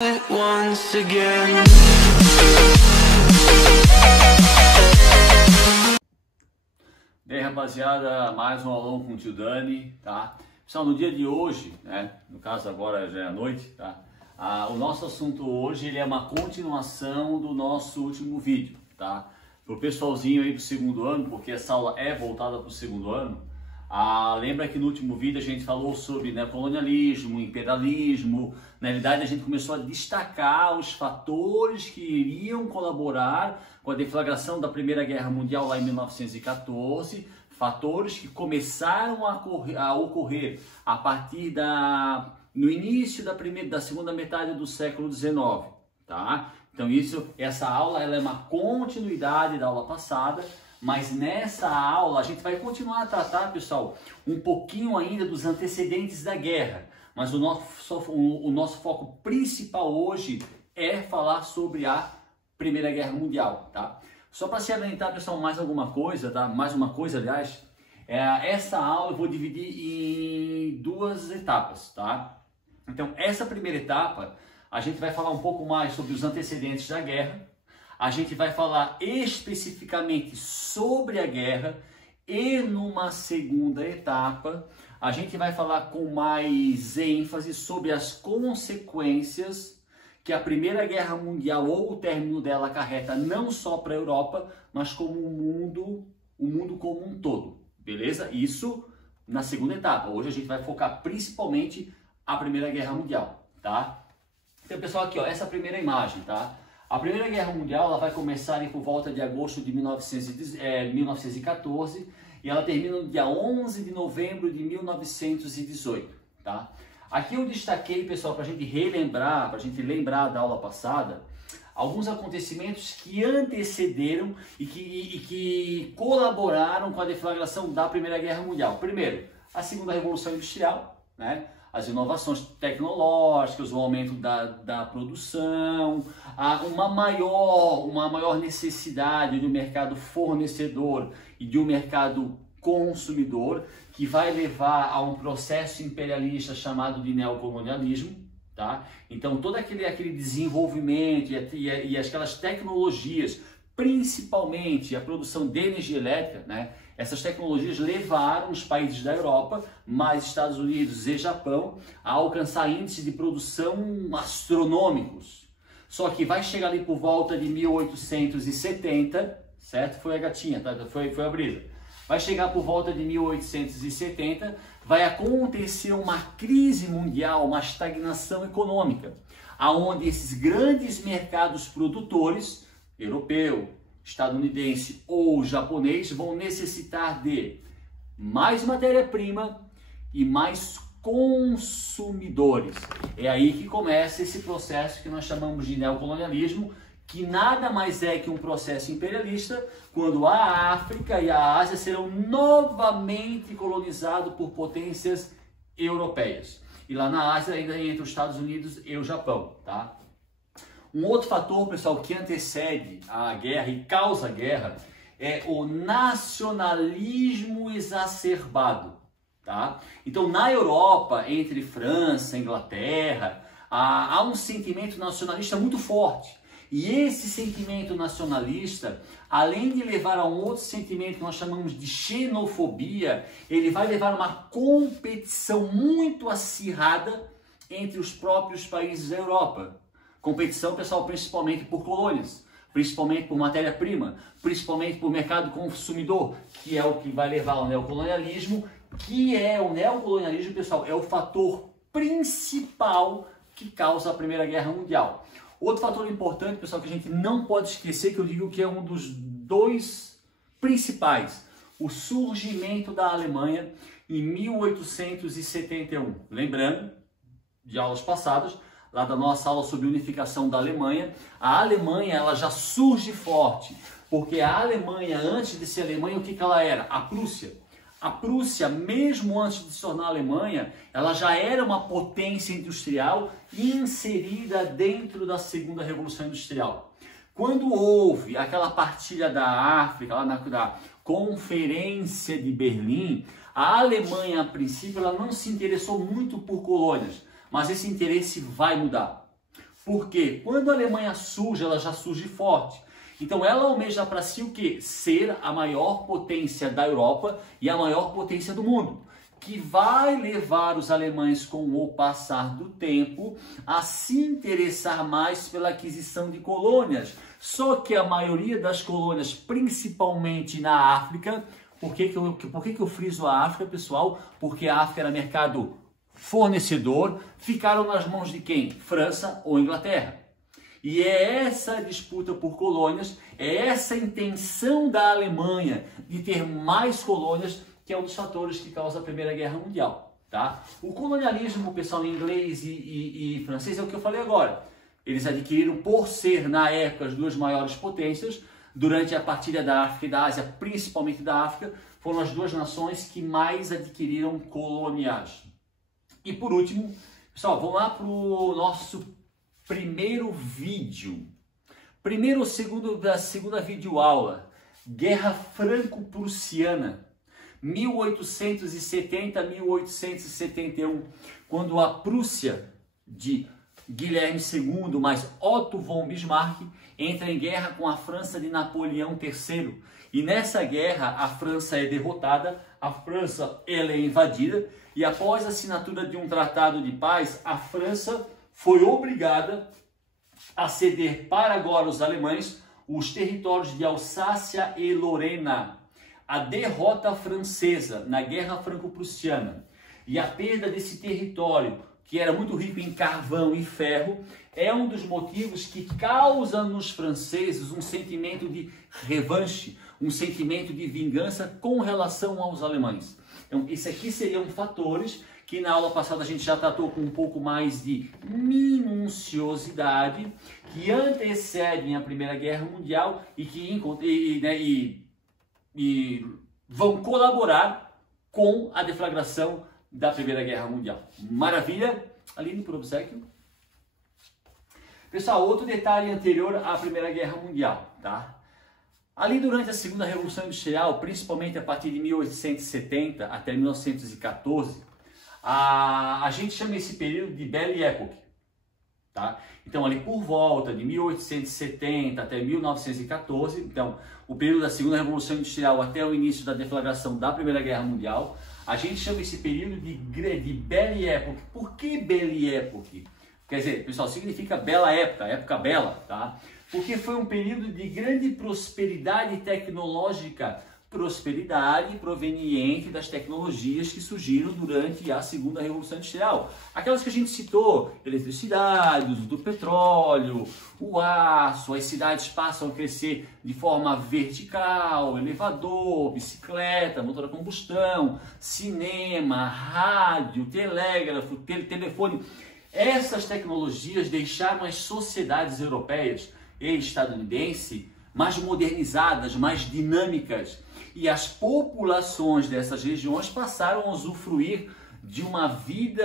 Once again. Bem, rapaziada, mais um aulão com o tio Dani, tá? Pessoal, no dia de hoje, né, no caso agora já é a noite, tá? O nosso assunto hoje ele é uma continuação do nosso último vídeo, tá? Pro pessoalzinho aí do segundo ano, porque essa aula é voltada para o segundo ano. Lembra que no último vídeo a gente falou sobre, né, colonialismo, imperialismo. Na realidade a gente começou a destacar os fatores que iriam colaborar com a deflagração da Primeira Guerra Mundial lá em 1914, fatores que começaram a ocorrer a partir no início da segunda metade do século XIX, tá? Então essa aula ela é uma continuidade da aula passada. Mas nessa aula a gente vai continuar a tratar, pessoal, um pouquinho ainda dos antecedentes da guerra. Mas o nosso foco principal hoje é falar sobre a Primeira Guerra Mundial, tá? Só para se adiantar, pessoal, mais alguma coisa, tá? Mais uma coisa, aliás, essa aula eu vou dividir em duas etapas, tá? Então, essa primeira etapa, a gente vai falar um pouco mais sobre os antecedentes da guerra. A gente vai falar especificamente sobre a guerra e numa segunda etapa a gente vai falar com mais ênfase sobre as consequências que a Primeira Guerra Mundial ou o término dela acarreta não só para a Europa, mas como o mundo como um todo, beleza? Isso na segunda etapa. Hoje a gente vai focar principalmente a Primeira Guerra Mundial, tá? Então, pessoal, aqui, ó, essa primeira imagem, tá? A Primeira Guerra Mundial ela vai começar por volta de agosto de 1914 e ela termina no dia 11 de novembro de 1918, tá? Aqui eu destaquei, pessoal, para a gente relembrar, para a gente lembrar da aula passada, alguns acontecimentos que antecederam e que colaboraram com a deflagração da Primeira Guerra Mundial. Primeiro, a Segunda Revolução Industrial, né? As inovações tecnológicas, o aumento da produção, uma maior necessidade de um mercado fornecedor e de um mercado consumidor, que vai levar a um processo imperialista chamado de neocolonialismo, tá? Então todo aquele desenvolvimento e aquelas tecnologias, principalmente a produção de energia elétrica, né? Essas tecnologias levaram os países da Europa, mais Estados Unidos e Japão, a alcançar índices de produção astronômicos. Só que vai chegar ali por volta de 1870, certo? Foi a gatinha, tá? Foi a brisa. Vai chegar por volta de 1870, vai acontecer uma crise mundial, uma estagnação econômica, aonde esses grandes mercados produtores, europeu, estadunidense ou japonês, vão necessitar de mais matéria-prima e mais consumidores. É aí que começa esse processo que nós chamamos de neocolonialismo, que nada mais é que um processo imperialista, quando a África e a Ásia serão novamente colonizados por potências europeias. E lá na Ásia ainda entre os Estados Unidos e o Japão, tá? Um outro fator, pessoal, que antecede a guerra e causa a guerra é o nacionalismo exacerbado, tá? Então, na Europa, entre França e Inglaterra, há um sentimento nacionalista muito forte. E esse sentimento nacionalista, além de levar a um outro sentimento que nós chamamos de xenofobia, ele vai levar a uma competição muito acirrada entre os próprios países da Europa. Competição, pessoal, principalmente por colônias, principalmente por matéria-prima, principalmente por mercado consumidor, que é o que vai levar ao neocolonialismo, o neocolonialismo, pessoal, é o fator principal que causa a Primeira Guerra Mundial. Outro fator importante, pessoal, que a gente não pode esquecer, que eu digo que é um dos dois principais, o surgimento da Alemanha em 1871. Lembrando de aulas passadas, lá da nossa aula sobre unificação da Alemanha, a Alemanha ela já surge forte, porque a Alemanha, antes de ser Alemanha, o que ela era? A Prússia. A Prússia, mesmo antes de se tornar Alemanha, ela já era uma potência industrial inserida dentro da Segunda Revolução Industrial. Quando houve aquela partilha da África, lá da Conferência de Berlim, a Alemanha, a princípio, ela não se interessou muito por colônias, mas esse interesse vai mudar. Porque quando a Alemanha surge, ela já surge forte. Então ela almeja para si o quê? Ser a maior potência da Europa e a maior potência do mundo, que vai levar os alemães, com o passar do tempo, a se interessar mais pela aquisição de colônias. Só que a maioria das colônias, principalmente na África, por que eu friso a África, pessoal? Porque a África era mercado fornecedor, ficaram nas mãos de quem? França ou Inglaterra. E é essa disputa por colônias, é essa intenção da Alemanha de ter mais colônias que é um dos fatores que causa a Primeira Guerra Mundial. Tá? O colonialismo, pessoal, em inglês e francês é o que eu falei agora. Eles adquiriram, por ser na época as duas maiores potências, durante a partilha da África e da Ásia, principalmente da África, foram as duas nações que mais adquiriram colônias. E por último, pessoal, vamos lá para o nosso primeiro vídeo. Primeiro ou segundo da segunda videoaula. Guerra Franco-Prussiana. 1870-1871, quando a Prússia de Guilherme II mais Otto von Bismarck entra em guerra com a França de Napoleão III. E nessa guerra a França é derrotada, a França ela é invadida e após a assinatura de um tratado de paz, a França foi obrigada a ceder para agora os alemães os territórios de Alsácia e Lorena. A derrota francesa na Guerra Franco-Prussiana e a perda desse território, que era muito rico em carvão e ferro, é um dos motivos que causa nos franceses um sentimento de revanche, um sentimento de vingança com relação aos alemães. Então, esses aqui seriam fatores que na aula passada a gente já tratou com um pouco mais de minuciosidade, que antecedem a Primeira Guerra Mundial e que vão colaborar com a deflagração da Primeira Guerra Mundial. Maravilha? Aline, por obséquio. Pessoal, outro detalhe anterior à Primeira Guerra Mundial, tá? Ali durante a Segunda Revolução Industrial, principalmente a partir de 1870 até 1914, a gente chama esse período de Belle Époque, tá? Então ali por volta de 1870 até 1914, então o período da Segunda Revolução Industrial até o início da deflagração da Primeira Guerra Mundial, a gente chama esse período de Belle Époque. Por que Belle Époque? Quer dizer, pessoal, significa bela época, época bela, tá? Porque foi um período de grande prosperidade tecnológica, prosperidade proveniente das tecnologias que surgiram durante a Segunda Revolução Industrial. Aquelas que a gente citou, eletricidade, uso do petróleo, o aço, as cidades passam a crescer de forma vertical, elevador, bicicleta, motor a combustão, cinema, rádio, telégrafo, telefone. Essas tecnologias deixaram as sociedades europeias e estadunidenses mais modernizadas, mais dinâmicas, e as populações dessas regiões passaram a usufruir de uma vida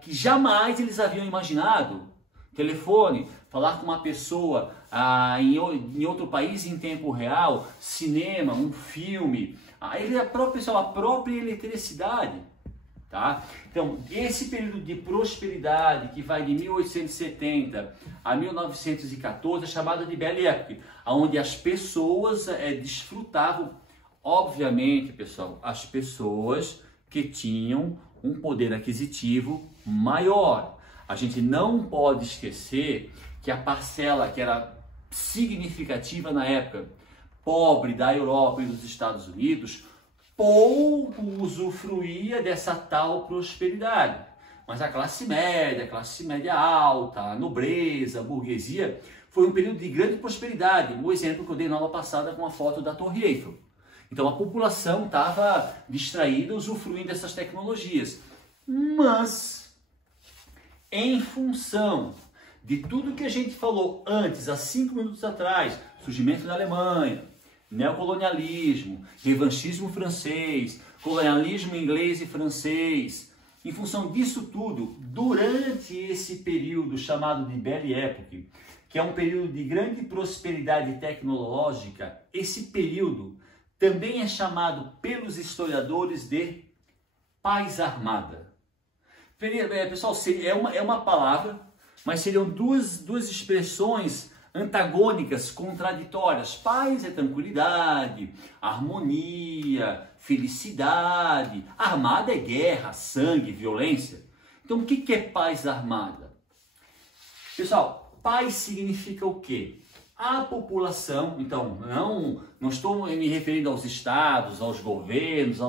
que jamais eles haviam imaginado. Telefone, falar com uma pessoa em outro país em tempo real, cinema, um filme, a própria eletricidade. Tá? Então, esse período de prosperidade que vai de 1870 a 1914 é chamado de Belle Époque, onde as pessoas desfrutavam, obviamente, pessoal, as pessoas que tinham um poder aquisitivo maior. A gente não pode esquecer que a parcela que era significativa na época, pobre da Europa e dos Estados Unidos, pouco usufruía dessa tal prosperidade. Mas a classe média alta, a nobreza, a burguesia, foi um período de grande prosperidade. O exemplo que eu dei na aula passada com a foto da Torre Eiffel. Então a população estava distraída, usufruindo dessas tecnologias. Mas, em função de tudo que a gente falou antes, há 5 minutos atrás, surgimento da Alemanha, neocolonialismo, revanchismo francês, colonialismo inglês e francês. Em função disso tudo, durante esse período chamado de Belle Époque, que é um período de grande prosperidade tecnológica, esse período também é chamado pelos historiadores de paz armada. Pessoal, é uma palavra mas seriam duas expressões antagônicas, contraditórias. Paz é tranquilidade, harmonia, felicidade. Armada é guerra, sangue, violência. Então o que é paz armada? Pessoal, paz significa o quê? A população, então, não estou me referindo aos estados, aos governos,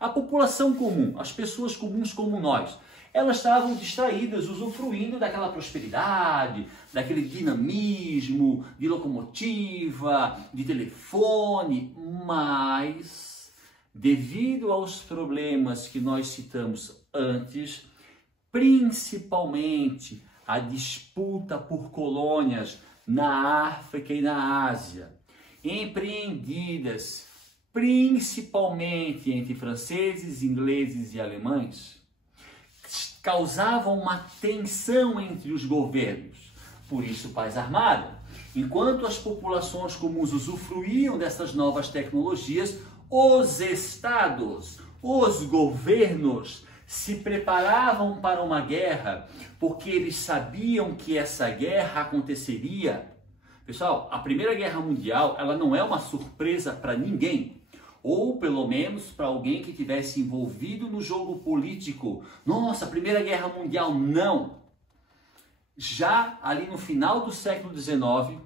a população comum, as pessoas comuns como nós, elas estavam distraídas, usufruindo daquela prosperidade, daquele dinamismo, de locomotiva, de telefone, mas devido aos problemas que nós citamos antes, principalmente a disputa por colônias na África e na Ásia, empreendidas principalmente entre franceses, ingleses e alemães, causavam uma tensão entre os governos. Por isso, paz armada. Enquanto as populações comuns usufruíam dessas novas tecnologias, os estados, os governos se preparavam para uma guerra, porque eles sabiam que essa guerra aconteceria. Pessoal, a Primeira Guerra Mundial, ela não é uma surpresa para ninguém, ou pelo menos para alguém que tivesse envolvido no jogo político. Nossa, Primeira Guerra Mundial, não! Já ali no final do século XIX,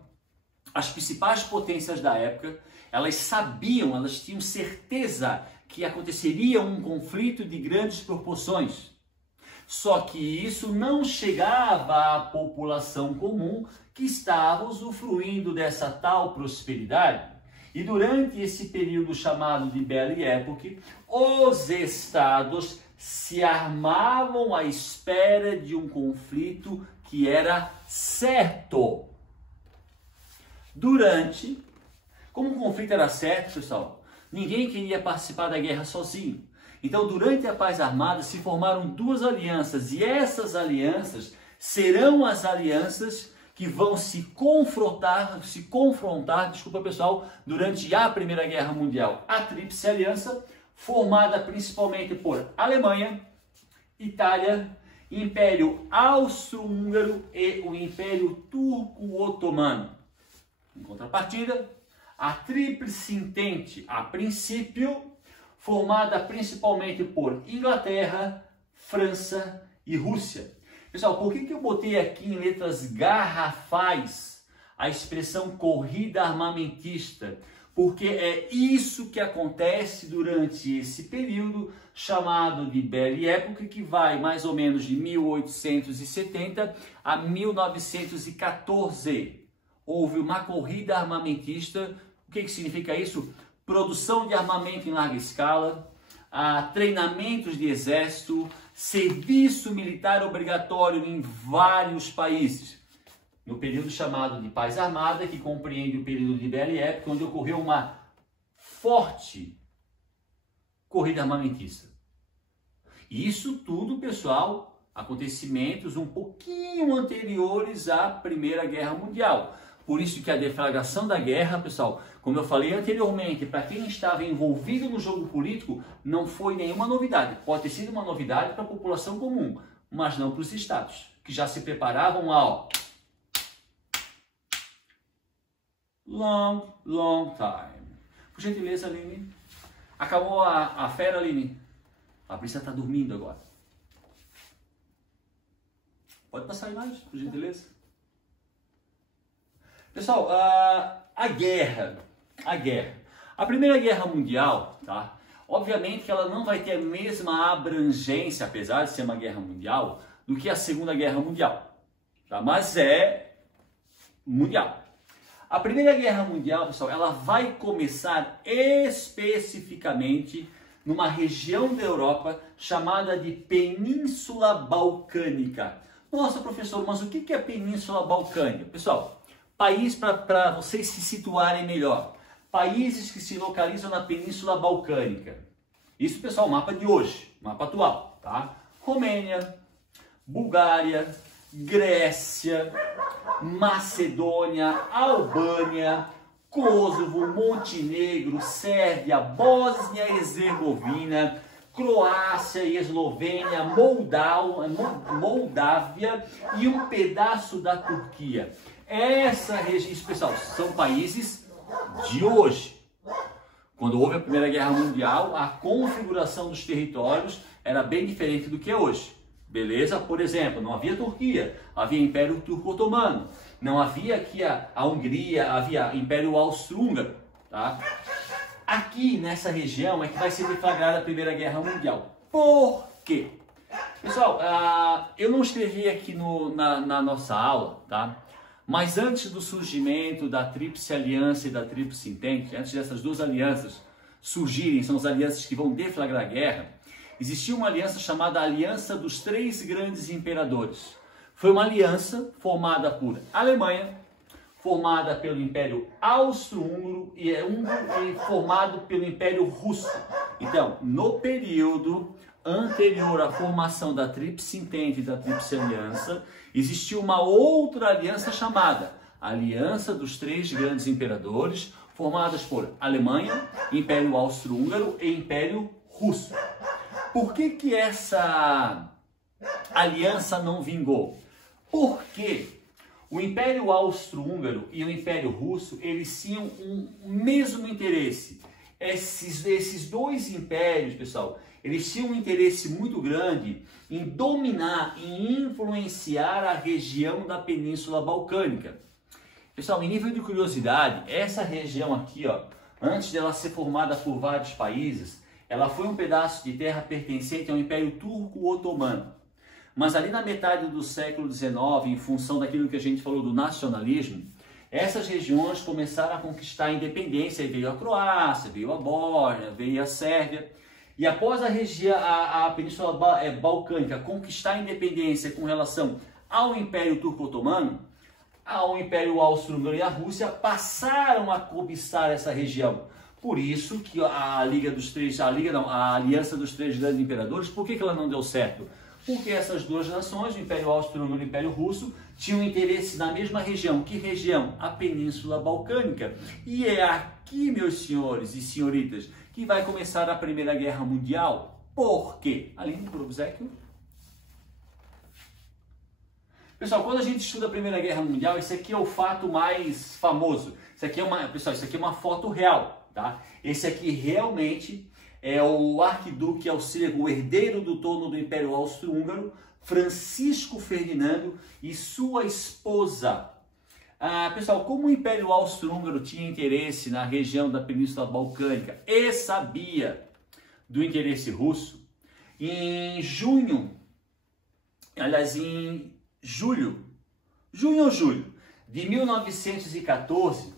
as principais potências da época, elas sabiam, elas tinham certeza que aconteceria um conflito de grandes proporções. Só que isso não chegava à população comum que estava usufruindo dessa tal prosperidade. E durante esse período chamado de Belle Époque, os estados se armavam à espera de um conflito que era certo. Como o conflito era certo, pessoal, ninguém queria participar da guerra sozinho. Então, durante a paz armada, se formaram duas alianças, e essas alianças serão as alianças que vão se confrontar, durante a Primeira Guerra Mundial. A Tríplice Aliança, formada principalmente por Alemanha, Itália, Império Austro-Húngaro e o Império Turco-Otomano. Em contrapartida, a Tríplice Entente, a princípio, formada principalmente por Inglaterra, França e Rússia. Pessoal, por que eu botei aqui em letras garrafais a expressão corrida armamentista? Porque é isso que acontece durante esse período chamado de Belle Époque, que vai mais ou menos de 1870 a 1914. Houve uma corrida armamentista. O que significa isso? Produção de armamento em larga escala, treinamentos de exército, serviço militar obrigatório em vários países. No período chamado de Paz Armada, que compreende o período de Belle Époque, onde ocorreu uma forte corrida armamentista. Isso tudo, pessoal, acontecimentos um pouquinho anteriores à Primeira Guerra Mundial. Por isso que a deflagração da guerra, pessoal, como eu falei anteriormente, para quem estava envolvido no jogo político, não foi nenhuma novidade. Pode ter sido uma novidade para a população comum, mas não para os estados, que já se preparavam a long time. Por gentileza, Aline. Acabou a fera, Aline? A Brisa está dormindo agora. Pode passar a imagem, por gentileza. Pessoal, a guerra. A Primeira Guerra Mundial, tá? Obviamente que ela não vai ter a mesma abrangência, apesar de ser uma guerra mundial, do que a Segunda Guerra Mundial, tá? Mas é mundial. A Primeira Guerra Mundial, pessoal, ela vai começar especificamente numa região da Europa chamada de Península Balcânica. Nossa, professor, mas o que é a Península Balcânica? Pessoal, país para vocês se situarem melhor. Países que se localizam na Península Balcânica. Isso, pessoal, mapa de hoje, mapa atual, tá? Romênia, Bulgária, Grécia, Macedônia, Albânia, Kosovo, Montenegro, Sérvia, Bósnia e Herzegovina, Croácia e Eslovênia, Moldávia e um pedaço da Turquia. Essa região, pessoal, são países de hoje. Quando houve a Primeira Guerra Mundial, a configuração dos territórios era bem diferente do que é hoje. Beleza? Por exemplo, não havia Turquia, havia Império Turco-Otomano. Não havia aqui a Hungria, havia Império Austro-Húngaro. Tá? Aqui nessa região é que vai ser deflagrada a Primeira Guerra Mundial. Por quê? Pessoal, eu não escrevi aqui na nossa aula, tá? Mas antes do surgimento da Tríplice Aliança e da Tríplice Entente, antes dessas duas alianças surgirem, são as alianças que vão deflagrar a guerra, existia uma aliança chamada Aliança dos Três Grandes Imperadores. Foi uma aliança formada por Alemanha, formada pelo Império Austro-Húngaro e formado pelo Império Russo. Então, no período anterior à formação da Tríplice Entente e da Tríplice Aliança, existiu uma outra aliança chamada Aliança dos Três Grandes Imperadores, formadas por Alemanha, Império Austro-Húngaro e Império Russo. Por que essa aliança não vingou? Porque o Império Austro-Húngaro e o Império Russo, eles tinham um mesmo interesse. Esses dois impérios, pessoal, eles tinham um interesse muito grande em dominar, em influenciar a região da Península Balcânica. Pessoal, em nível de curiosidade, essa região aqui, ó, antes dela ser formada por vários países, ela foi um pedaço de terra pertencente ao Império Turco-Otomano. Mas ali na metade do século XIX, em função daquilo que a gente falou do nacionalismo, essas regiões começaram a conquistar a independência, e veio a Croácia, veio a Bósnia, veio a Sérvia. E após a Península Balcânica conquistar a independência com relação ao Império Turco-Otomano, ao Império Austro-Húngaro e a Rússia passaram a cobiçar essa região. Por isso que a Aliança dos Três Grandes Imperadores, por que ela não deu certo? Porque essas duas nações, o Império Austro-Húngaro e o Império Russo, tinham interesse na mesma região. Que região? A Península Balcânica. E é aqui, meus senhores e senhoritas, que vai começar a Primeira Guerra Mundial. Por quê? Aline, por obséquio. Pessoal, quando a gente estuda a Primeira Guerra Mundial, esse aqui é o fato mais famoso. Pessoal, isso aqui é uma foto real, tá? Esse aqui realmente é o arquiduque austríaco, o herdeiro do trono do Império Austro-Húngaro, Francisco Ferdinando, e sua esposa. Pessoal, como o Império Austro-Húngaro tinha interesse na região da Península Balcânica e sabia do interesse russo, em julho ou julho de 1914,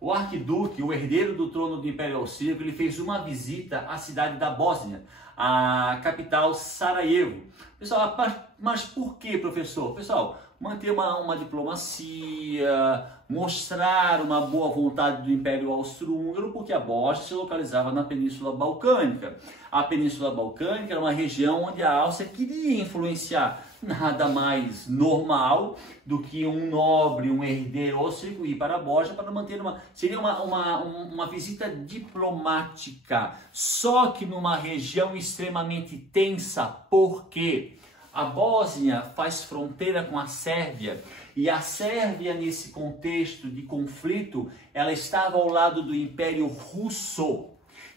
o arquiduque, o herdeiro do trono do Império Austríaco, ele fez uma visita à cidade da Bósnia, a capital Sarajevo. Pessoal, mas por que, professor? Pessoal, manter uma diplomacia, mostrar uma boa vontade do Império Austro-Húngaro, porque a Bósnia se localizava na Península Balcânica. A Península Balcânica era uma região onde a Áustria queria influenciar. Nada mais normal do que um nobre, um herdeiro austríaco ir para a Bósnia para manter seria uma visita diplomática. Só que numa região extremamente tensa, porque a Bósnia faz fronteira com a Sérvia, e a Sérvia, nesse contexto de conflito, ela estava ao lado do Império Russo.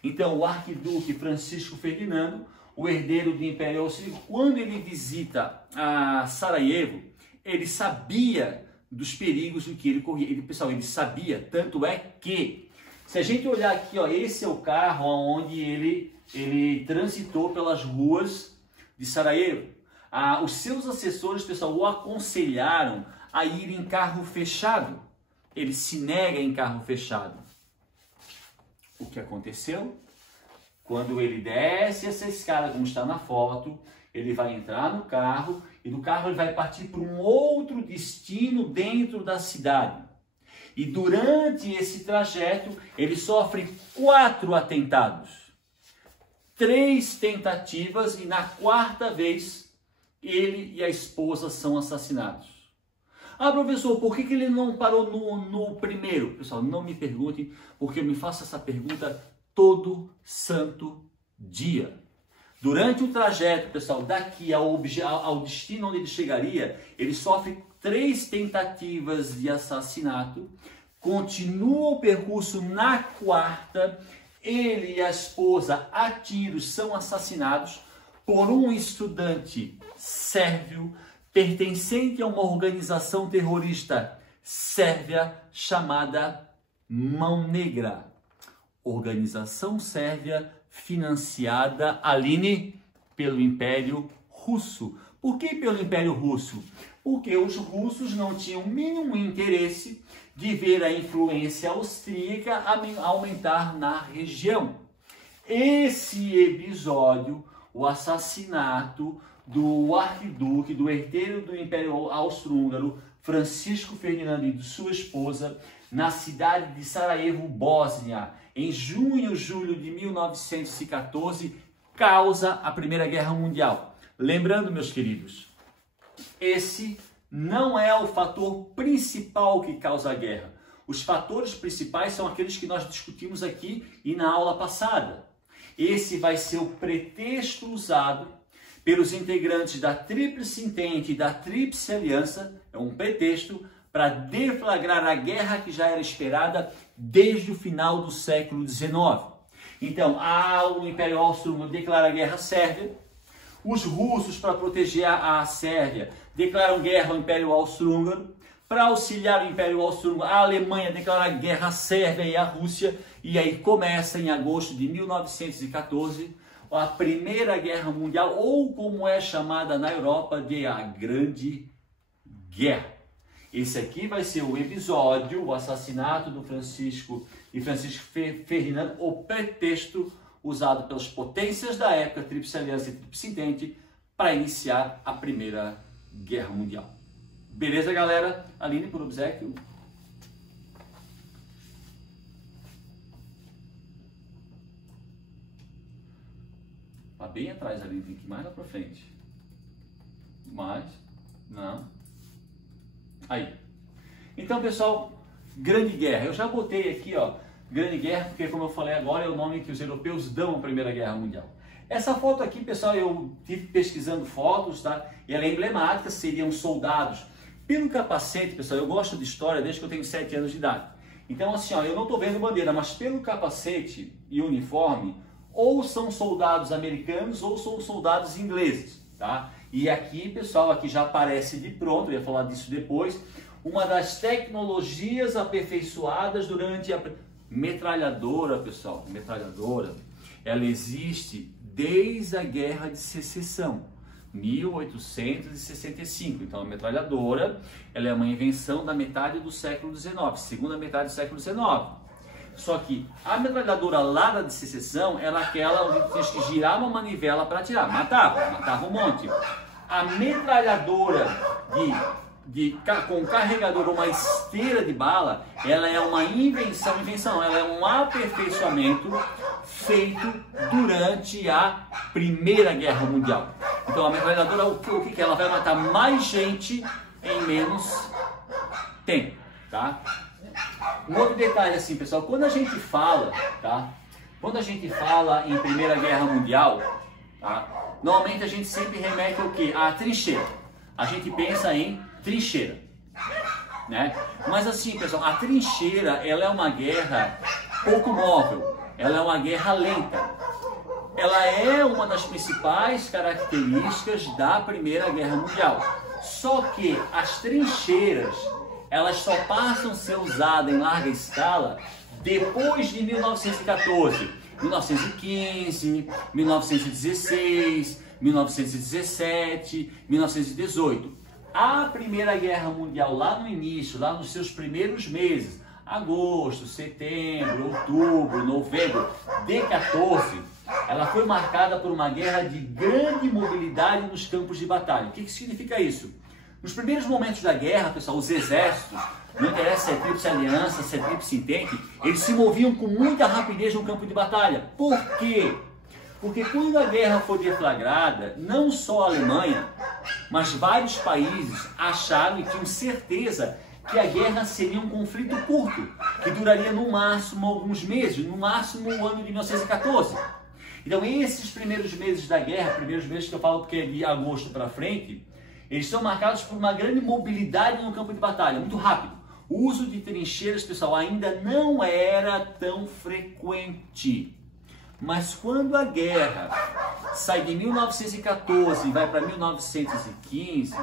Então, o arquiduque Francisco Ferdinando, o herdeiro do Império Austríaco, quando ele visita a Sarajevo, ele sabia dos perigos do que ele corria. Pessoal, ele sabia, tanto é que, se a gente olhar aqui, ó, esse é o carro onde ele transitou pelas ruas de Sarajevo. Os seus assessores, pessoal, o aconselharam a ir em carro fechado. Ele se nega em carro fechado. O que aconteceu? Quando ele desce essa escada, como está na foto, ele vai entrar no carro e do carro ele vai partir para um outro destino dentro da cidade. E durante esse trajeto, ele sofre 4 atentados. 3 tentativas e na 4ª vez, ele e a esposa são assassinados. Professor, por que ele não parou no primeiro? Pessoal, não me perguntem, porque eu me faço essa pergunta todo santo dia. Durante o trajeto, pessoal, daqui ao destino onde ele chegaria, ele sofre 3 tentativas de assassinato, continua o percurso na 4ª, ele e a esposa a tiros são assassinados por um estudante sérvio pertencente a uma organização terrorista sérvia chamada Mão Negra. Organização sérvia financiada, Aline, pelo Império Russo. Por que pelo Império Russo? Porque os russos não tinham o mínimo interesse de ver a influência austríaca aumentar na região. Esse episódio, o assassinato do arquiduque, do herdeiro do Império Austro-Húngaro, Francisco Ferdinando, e de sua esposa, na cidade de Sarajevo, Bósnia, em julho de 1914, causa a Primeira Guerra Mundial. Lembrando, meus queridos, esse não é o fator principal que causa a guerra. Os fatores principais são aqueles que nós discutimos aqui e na aula passada. Esse vai ser o pretexto usado pelos integrantes da Tríplice Entente e da Tríplice Aliança, é um pretexto para deflagrar a guerra que já era esperada desde o final do século XIX. Então, o Império Austro-Húngaro declara guerra à Sérvia, os russos, para proteger a Sérvia, declaram guerra ao Império Austro-Húngaro, para auxiliar o Império Austro-Húngaro, a Alemanha declara guerra à Sérvia e à Rússia, e aí começa em agosto de 1914 a Primeira Guerra Mundial, ou como é chamada na Europa de a Grande Guerra. Esse aqui vai ser o episódio, o assassinato do Francisco Ferdinando, o pretexto usado pelas potências da época, Tríplice Aliança e Tríplice Entente, para iniciar a Primeira Guerra Mundial. Beleza, galera? Aline, por obséquio. Tá bem atrás, Aline, tem que ir mais lá para frente. Mais, não. Aí. Então, pessoal, Grande Guerra. Eu já botei aqui, ó, Grande Guerra, porque, como eu falei agora, é o nome que os europeus dão à Primeira Guerra Mundial. Essa foto aqui, pessoal, eu tive pesquisando fotos, tá? E ela é emblemática, seriam soldados. Pelo capacete, pessoal, eu gosto de história desde que eu tenho 7 anos de idade. Então, assim, ó, eu não estou vendo bandeira, mas pelo capacete e uniforme, ou são soldados americanos ou são soldados ingleses, tá? E aqui, pessoal, aqui já aparece de pronto, eu ia falar disso depois, uma das tecnologias aperfeiçoadas durante a metralhadora, pessoal. Metralhadora, ela existe desde a Guerra de Secessão, 1865. Então, a metralhadora, ela é uma invenção da metade do século XIX, segunda metade do século XIX. Só que a metralhadora lá da de Secessão era aquela onde tinha que girar uma manivela para atirar. Matava um monte. A metralhadora com carregador, uma esteira de bala, ela é uma invenção, ela é um aperfeiçoamento feito durante a Primeira Guerra Mundial. Então a metralhadora, o que ela vai matar mais gente em menos tempo, tá? Um outro detalhe assim, pessoal, quando a gente fala, tá? Quando a gente fala em Primeira Guerra Mundial, tá? Normalmente a gente sempre remete ao quê? À trincheira. A gente pensa em trincheira, né? Mas assim, pessoal, a trincheira, ela é uma guerra pouco móvel, ela é uma guerra lenta. Ela é uma das principais características da Primeira Guerra Mundial. Só que as trincheiras, elas só passam a ser usadas em larga escala depois de 1914, 1915, 1916, 1917, 1918. A Primeira Guerra Mundial, lá no início, lá nos seus primeiros meses, agosto, setembro, outubro, novembro de 14, ela foi marcada por uma guerra de grande mobilidade nos campos de batalha. O que significa isso? Nos primeiros momentos da guerra, pessoal, os exércitos, não interessa se é Tríplice Aliança, se é Tríplice Entente, eles se moviam com muita rapidez no campo de batalha. Por quê? Porque quando a guerra foi deflagrada, não só a Alemanha, mas vários países acharam e tinham certeza que a guerra seria um conflito curto, que duraria no máximo alguns meses, no máximo o ano de 1914. Então esses primeiros meses da guerra, primeiros meses que eu falo porque é de agosto para frente, eles são marcados por uma grande mobilidade no campo de batalha, muito rápido. O uso de trincheiras, pessoal, ainda não era tão frequente. Mas quando a guerra sai de 1914 e vai para 1915,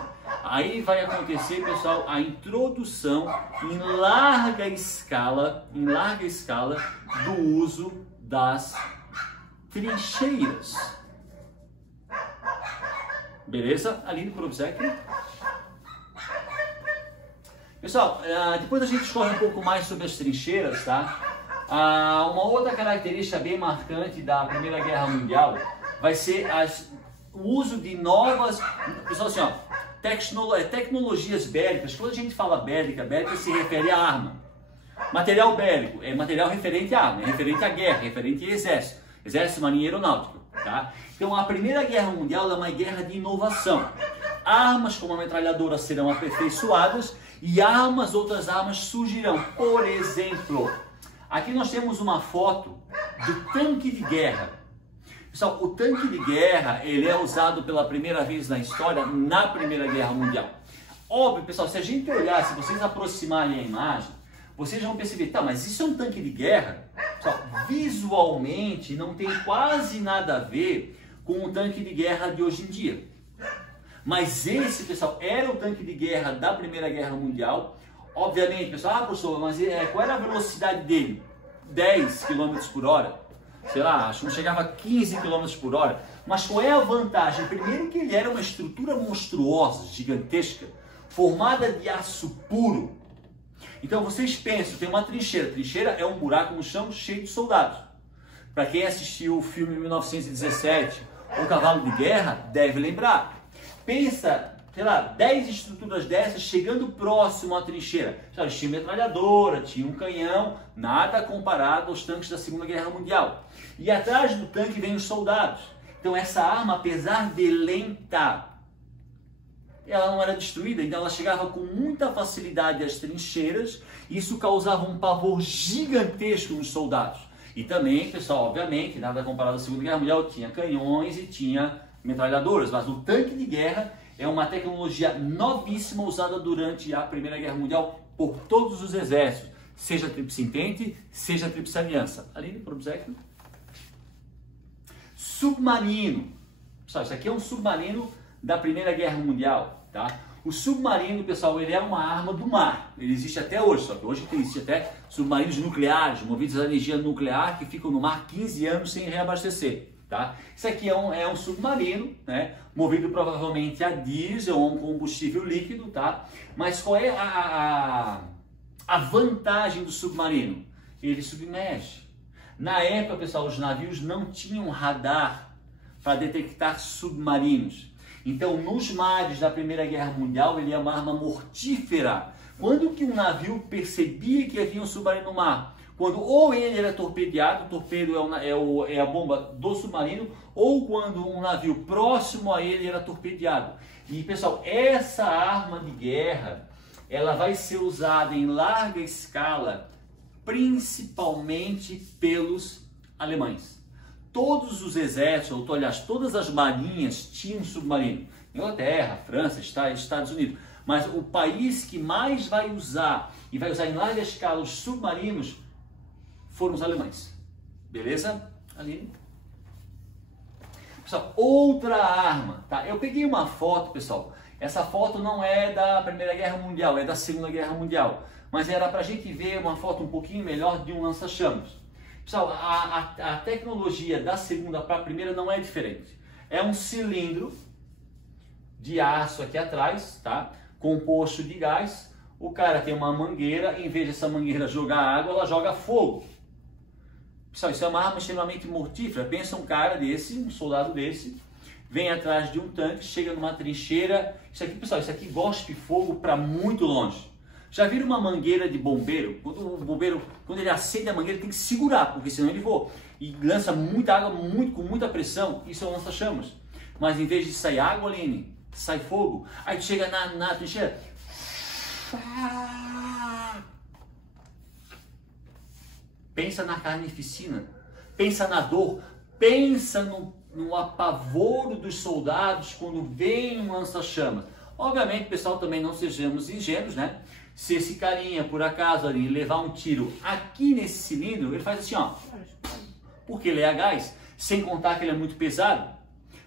aí vai acontecer, pessoal, a introdução em larga escala do uso das trincheiras. Beleza? Aline Probzek. Pessoal, depois a gente discorre um pouco mais sobre as trincheiras, tá? Uma outra característica bem marcante da Primeira Guerra Mundial vai ser o uso de novas, pessoal, assim, ó, tecnologias bélicas. Quando a gente fala bélica se refere à arma. Material bélico é material referente à arma, é referente à guerra, é referente ao exército, marinha e aeronáutica, tá? Então a Primeira Guerra Mundial é uma guerra de inovação. Armas como a metralhadora serão aperfeiçoadas e outras armas surgirão. Por exemplo, aqui nós temos uma foto do tanque de guerra. Pessoal, o tanque de guerra, ele é usado pela primeira vez na história na Primeira Guerra Mundial. Óbvio, pessoal, se a gente olhar, se vocês aproximarem a imagem, vocês vão perceber, tá, mas isso é um tanque de guerra? Pessoal, visualmente não tem quase nada a ver com o tanque de guerra de hoje em dia. Mas esse, pessoal, era o tanque de guerra da Primeira Guerra Mundial. Obviamente, pessoal, professor, mas qual era a velocidade dele? 10 km por hora? Sei lá, acho que não chegava a 15 km por hora. Mas qual é a vantagem? Primeiro que ele era uma estrutura monstruosa, gigantesca, formada de aço puro. Então vocês pensam, tem uma trincheira. Trincheira é um buraco no chão cheio de soldados. Para quem assistiu o filme 1917, O Cavalo de Guerra, deve lembrar. Pensa, sei lá, 10 estruturas dessas chegando próximo à trincheira. Eles tinham metralhadora, tinha um canhão, nada comparado aos tanques da Segunda Guerra Mundial. E atrás do tanque vem os soldados. Então essa arma, apesar de lenta, ela não era destruída, então ela chegava com muita facilidade às trincheiras. Isso causava um pavor gigantesco nos soldados. E também, pessoal, obviamente, nada comparado à Segunda Guerra Mundial, tinha canhões e tinha metralhadoras, mas o tanque de guerra é uma tecnologia novíssima usada durante a Primeira Guerra Mundial por todos os exércitos, seja a Tríplice Entente, seja a Tríplice Aliança. Aline Probzek. Submarino. Pessoal, isso aqui é um submarino da Primeira Guerra Mundial, tá? O submarino, pessoal, ele é uma arma do mar. Ele existe até hoje, só que hoje existe até submarinos nucleares, movidos a energia nuclear, que ficam no mar 15 anos sem reabastecer. Tá? Isso aqui é um submarino, né, movido provavelmente a diesel ou um combustível líquido, tá? Mas qual é a vantagem do submarino? Ele submerge. Na época, pessoal, os navios não tinham radar para detectar submarinos. Então, nos mares da Primeira Guerra Mundial, ele é uma arma mortífera. Quando que um navio percebia que havia um submarino no mar? Quando ou ele era torpedeado, o torpedo é a bomba do submarino, ou quando um navio próximo a ele era torpedeado. E pessoal, essa arma de guerra, ela vai ser usada em larga escala, principalmente pelos alemães. Todos os exércitos, ou aliás, todas as marinhas tinham submarino. Inglaterra, França, Estados Unidos. Mas o país que mais vai usar, e vai usar em larga escala os submarinos, foram os alemães. Beleza? Aline? Pessoal, outra arma, tá? Eu peguei uma foto, pessoal. Essa foto não é da Primeira Guerra Mundial, é da Segunda Guerra Mundial. Mas era pra gente ver uma foto um pouquinho melhor de um lança-chamas. Pessoal, a tecnologia da segunda para a primeira não é diferente. É um cilindro de aço aqui atrás, tá? Composto de gás. O cara tem uma mangueira, em vez dessa mangueira jogar água, ela joga fogo. Pessoal, isso é uma arma extremamente mortífera. Pensa um cara desse, um soldado desse, vem atrás de um tanque, chega numa trincheira. Isso aqui, pessoal, isso aqui gospe fogo para muito longe. Já viram uma mangueira de bombeiro? Quando o bombeiro, quando ele acende a mangueira, ele tem que segurar, porque senão ele voa. E lança muita água, com muita pressão, isso é um lança-chamas. Mas em vez de sair água, Aline, sai fogo. Aí tu chega na trincheira. Pensa na carnificina, pensa na dor, pensa no apavoro dos soldados quando vem um lança-chamas. Obviamente, pessoal, também não sejamos ingênuos, né? Se esse carinha, por acaso, ali, levar um tiro aqui nesse cilindro, ele faz assim, ó. Porque ele é a gás, sem contar que ele é muito pesado.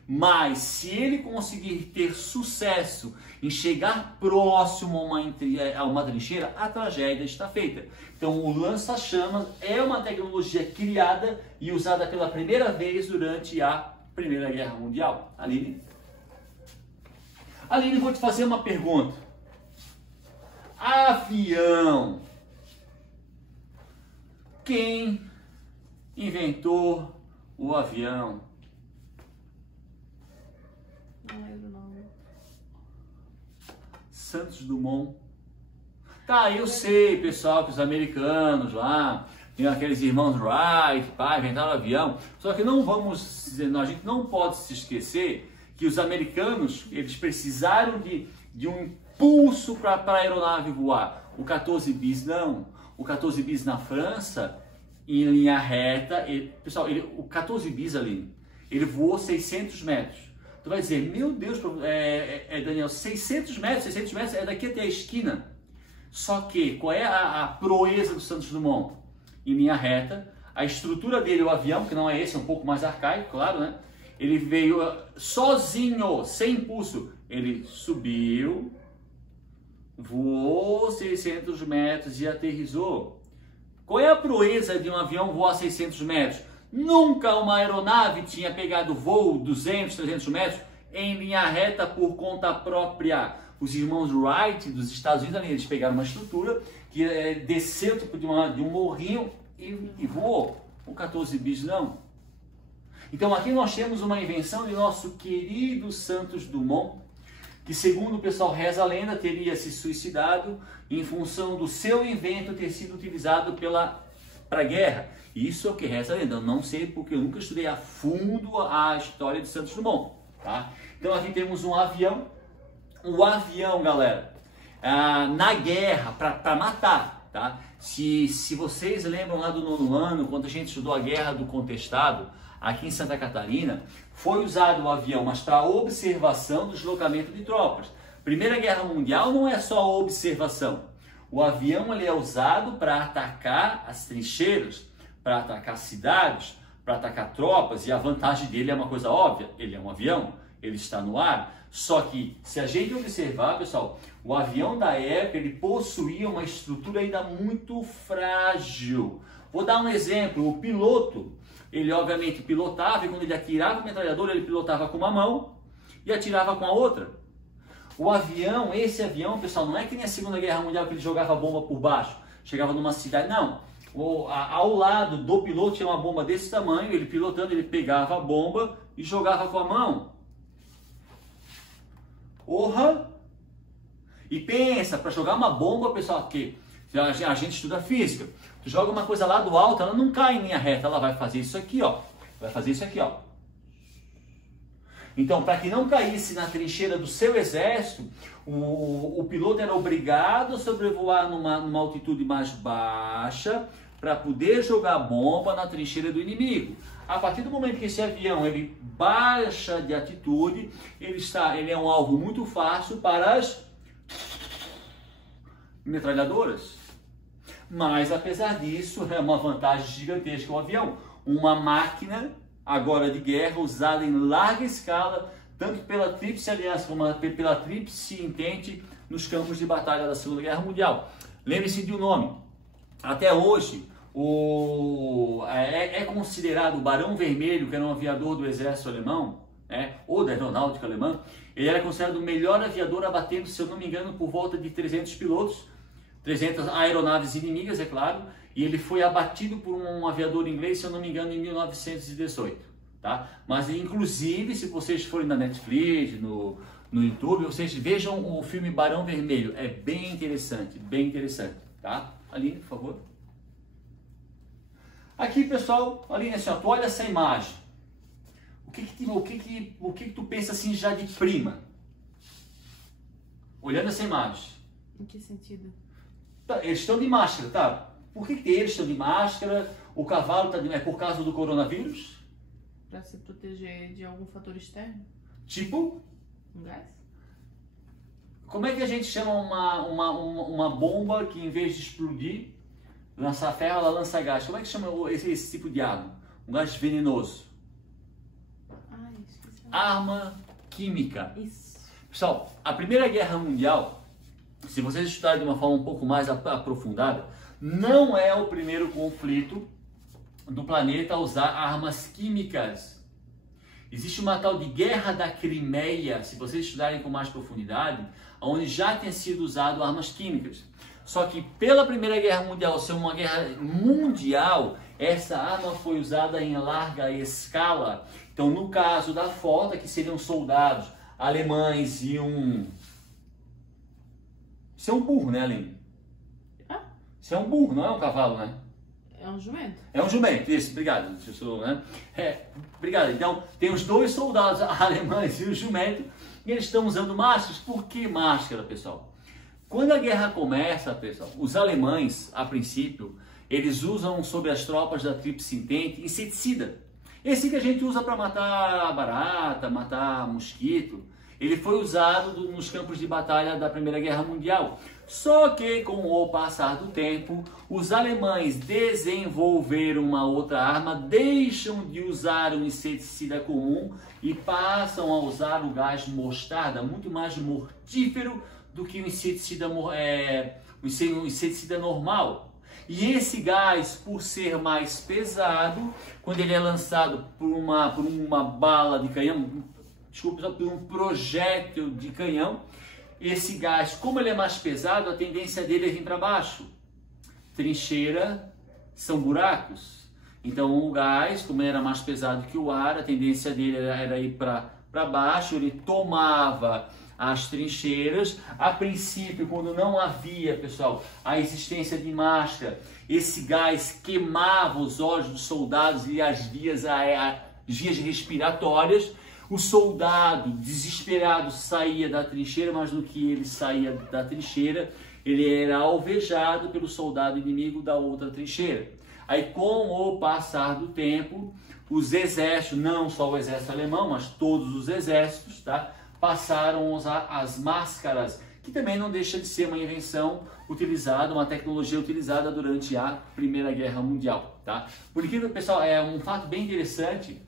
Mas se ele conseguir ter sucesso em chegar próximo a uma trincheira, a tragédia está feita. Então o lança-chamas é uma tecnologia criada e usada pela primeira vez durante a Primeira Guerra Mundial. Aline, vou te fazer uma pergunta. Avião. Quem inventou o avião? Não lembro o nome. Santos Dumont. Tá, eu sei, pessoal, que os americanos lá, tem aqueles irmãos Wright, pá, inventaram o avião. Só que a gente não pode se esquecer que os americanos, eles precisaram de um impulso para a aeronave voar. O 14 bis não. O 14 bis na França, em linha reta, pessoal, o 14 bis ali, ele voou 600 metros. Tu vai dizer, meu Deus, Daniel, 600 metros é daqui até a esquina. Só que, qual é a proeza do Santos Dumont? Em linha reta, a estrutura dele, o avião, que não é esse, é um pouco mais arcaico, claro, né? Ele veio sozinho, sem impulso. Ele subiu, voou 600 metros e aterrissou. Qual é a proeza de um avião voar 600 metros? Nunca uma aeronave tinha pegado voo 200, 300 metros em linha reta por conta própria. Os irmãos Wright dos Estados Unidos, eles pegaram uma estrutura que desceu tipo de um morrinho e voou. O 14 bis não. Então aqui nós temos uma invenção de nosso querido Santos Dumont, que segundo o pessoal reza a lenda, teria se suicidado em função do seu invento ter sido utilizado para a guerra. Isso é o que reza a lenda. Eu não sei porque eu nunca estudei a fundo a história de Santos Dumont. Tá? Então aqui temos um avião. O avião, galera, na guerra, para matar. Tá? Se vocês lembram lá do 9º ano, quando a gente estudou a Guerra do Contestado, aqui em Santa Catarina, foi usado o avião, mas para observação do deslocamento de tropas. Primeira Guerra Mundial não é só observação. O avião ele é usado para atacar as trincheiras, para atacar cidades, para atacar tropas, e a vantagem dele é uma coisa óbvia, ele é um avião, ele está no ar. Só que, se a gente observar, pessoal, o avião da época, ele possuía uma estrutura ainda muito frágil. Vou dar um exemplo, o piloto, ele obviamente pilotava, e quando ele atirava o metralhador, ele pilotava com uma mão e atirava com a outra. O avião, esse avião, pessoal, não é que nem a Segunda Guerra Mundial que ele jogava bomba por baixo, chegava numa cidade, não. Ao lado do piloto tinha uma bomba desse tamanho, ele pilotando, ele pegava a bomba e jogava com a mão. Porra! E pensa, para jogar uma bomba, pessoal, porque a gente estuda física, tu joga uma coisa lá do alto, ela não cai em linha reta, ela vai fazer isso aqui, ó. Vai fazer isso aqui, ó. Então, para que não caísse na trincheira do seu exército, o piloto era obrigado a sobrevoar numa altitude mais baixa para poder jogar bomba na trincheira do inimigo. A partir do momento que esse avião ele baixa de altitude, ele é um alvo muito fácil para as metralhadoras. Mas apesar disso, é uma vantagem gigantesca o avião. Uma máquina agora de guerra usada em larga escala, tanto pela Tríplice Aliança como pela Tríplice Entente nos campos de batalha da Segunda Guerra Mundial. Lembre-se de um nome. Até hoje, é considerado o Barão Vermelho, que era um aviador do exército alemão, ou da aeronáutica alemã. Ele era considerado o melhor aviador, abatendo, se eu não me engano, por volta de 300 pilotos, 300 aeronaves inimigas, é claro, e ele foi abatido por um aviador inglês, se eu não me engano, em 1918. Tá? Mas, inclusive, se vocês forem na Netflix, no YouTube, vocês vejam o filme Barão Vermelho. É bem interessante, tá? Aline, por favor. Aqui, pessoal, Aline, assim, ó, tu olha essa imagem. O que tu pensa assim já de prima? Olhando essa imagem. Em que sentido? Tá, eles estão de máscara, tá? Por que eles estão de máscara? O cavalo está de... É por causa do coronavírus? Pra se proteger de algum fator externo? Tipo, Um gás? como é que a gente chama uma bomba que em vez de explodir, lançar ferro, ela lança gás? Como é que chama esse tipo de arma? Um gás venenoso. Ai, esqueci. Arma química. Isso. Pessoal, a Primeira Guerra Mundial, se vocês estudarem de uma forma um pouco mais aprofundada, não é o primeiro conflito do planeta a usar armas químicas. Existe uma tal de Guerra da Crimeia, se vocês estudarem com mais profundidade, onde já tem sido usado armas químicas. Só que pela Primeira Guerra Mundial ser uma guerra mundial, essa arma foi usada em larga escala. Então, no caso da frota, que seriam soldados alemães e um... Isso é um burro, né, Aline? Ah? Isso é um burro, não é um cavalo, né? É um jumento. É um jumento, isso, obrigado. Né? Obrigado. Então, tem os dois soldados alemães e o jumento, e eles estão usando máscaras. Por que máscara, pessoal? Quando a guerra começa, pessoal, os alemães, a princípio, eles usam sobre as tropas da Tríplice Entente inseticida. Esse que a gente usa para matar barata, matar mosquito, ele foi usado nos campos de batalha da Primeira Guerra Mundial. Só que com o passar do tempo, os alemães desenvolveram uma outra arma, deixam de usar o inseticida comum e passam a usar o gás mostarda, muito mais mortífero do que o inseticida normal. E esse gás, por ser mais pesado, quando ele é lançado por uma bala de canhão, desculpa, por um projétil de canhão, esse gás, como ele é mais pesado, a tendência dele é vir para baixo. Trincheira são buracos. Então o gás, como ele era mais pesado que o ar, a tendência dele era ir para baixo, ele tomava as trincheiras. A princípio, quando não havia, pessoal, a existência de máscara, esse gás queimava os olhos dos soldados e as vias respiratórias. O soldado desesperado saía da trincheira, mas no que ele saía da trincheira, ele era alvejado pelo soldado inimigo da outra trincheira. Aí, com o passar do tempo, os exércitos, não só o exército alemão, mas todos os exércitos, tá, passaram a usar as máscaras, que também não deixa de ser uma invenção utilizada, uma tecnologia utilizada durante a Primeira Guerra Mundial. Tá? Por incrível, pessoal, é um fato bem interessante,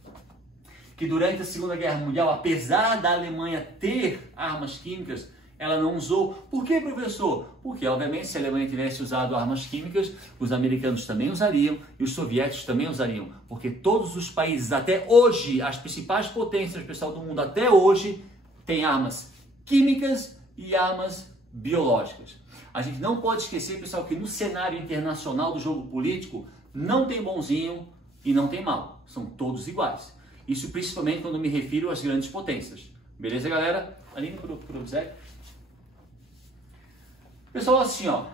que durante a Segunda Guerra Mundial, apesar da Alemanha ter armas químicas, ela não usou. Por que, professor? Porque, obviamente, se a Alemanha tivesse usado armas químicas, os americanos também usariam e os soviéticos também usariam. Porque todos os países, até hoje, as principais potências, pessoal, do mundo, até hoje, têm armas químicas e armas biológicas. A gente não pode esquecer, pessoal, que no cenário internacional do jogo político, não tem bonzinho e não tem mal. São todos iguais. Isso principalmente quando me refiro às grandes potências. Beleza, galera? Aline, por obséquio. Pessoal, assim, ó,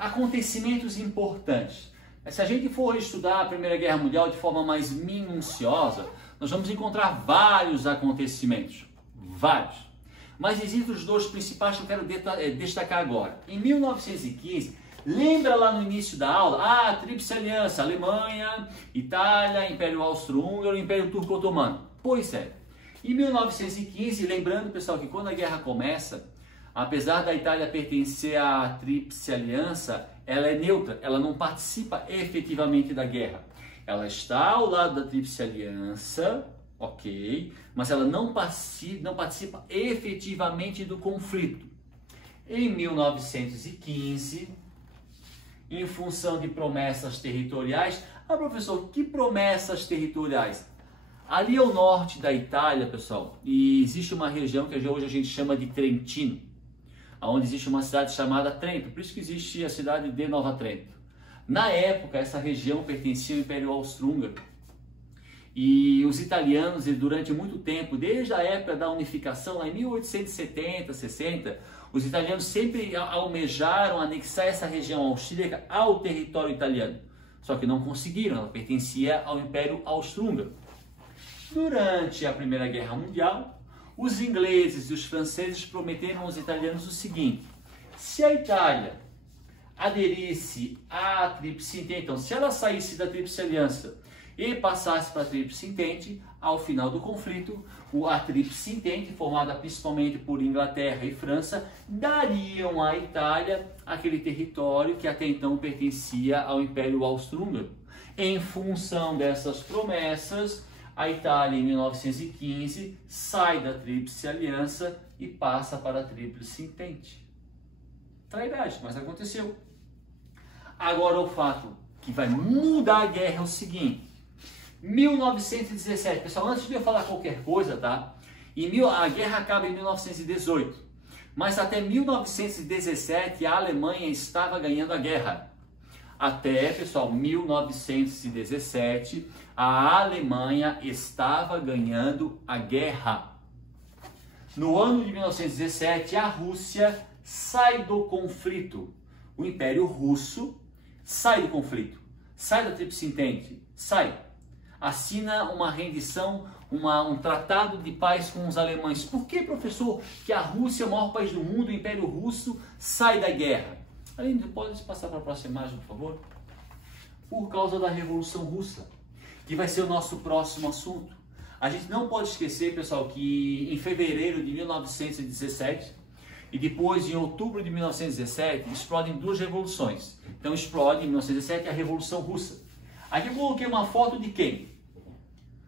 acontecimentos importantes. Se a gente for estudar a Primeira Guerra Mundial de forma mais minuciosa, nós vamos encontrar vários acontecimentos. Vários. Mas existem os dois principais que eu quero destacar agora. Em 1915, lembra lá no início da aula? A Tríplice Aliança, Alemanha, Itália, Império Austro-Húngaro, Império Turco-Otomano. Pois é. Em 1915, lembrando, pessoal, que quando a guerra começa, apesar da Itália pertencer à Tríplice Aliança, ela é neutra, ela não participa efetivamente da guerra. Ela está ao lado da Tríplice Aliança, ok, mas ela não participa efetivamente do conflito. Em 1915, em função de promessas territoriais, professor, que promessas territoriais? Ali ao norte da Itália, pessoal, e existe uma região que hoje a gente chama de Trentino, onde existe uma cidade chamada Trento, por isso que existe a cidade de Nova Trento. Na época, essa região pertencia ao Império Austro-Húngaro. E os italianos, durante muito tempo, desde a época da unificação, lá em 1870, 60, os italianos sempre almejaram anexar essa região austríaca ao território italiano. Só que não conseguiram, ela pertencia ao Império Austro-Húngaro. Durante a Primeira Guerra Mundial, os ingleses e os franceses prometeram aos italianos o seguinte: se a Itália aderisse à Tríplice Entente, então se ela saísse da Tríplice Aliança e passasse para a Tríplice Entente, ao final do conflito, a Tríplice Entente, formada principalmente por Inglaterra e França, dariam à Itália aquele território que até então pertencia ao Império Austro-Húngaro. Em função dessas promessas, a Itália, em 1915, sai da Tríplice Aliança e passa para a Tríplice Entente. Trairagem, mas aconteceu. Agora o fato que vai mudar a guerra é o seguinte: 1917, pessoal, antes de eu falar qualquer coisa, tá? A guerra acaba em 1918, mas até 1917 a Alemanha estava ganhando a guerra. Até, pessoal, 1917 a Alemanha estava ganhando a guerra. No ano de 1917 a Rússia sai do conflito. O Império Russo sai do conflito, sai da Tríplice Entente, sai. Assina uma rendição, um tratado de paz com os alemães. Por que, professor, que a Rússia, o maior país do mundo, o Império Russo, sai da guerra? Aline, pode passar para a próxima imagem, por favor? Por causa da Revolução Russa, que vai ser o nosso próximo assunto. A gente não pode esquecer, pessoal, que em fevereiro de 1917 e depois em outubro de 1917 explodem duas revoluções. Então explode em 1917 a Revolução Russa. Aqui eu coloquei uma foto de quem?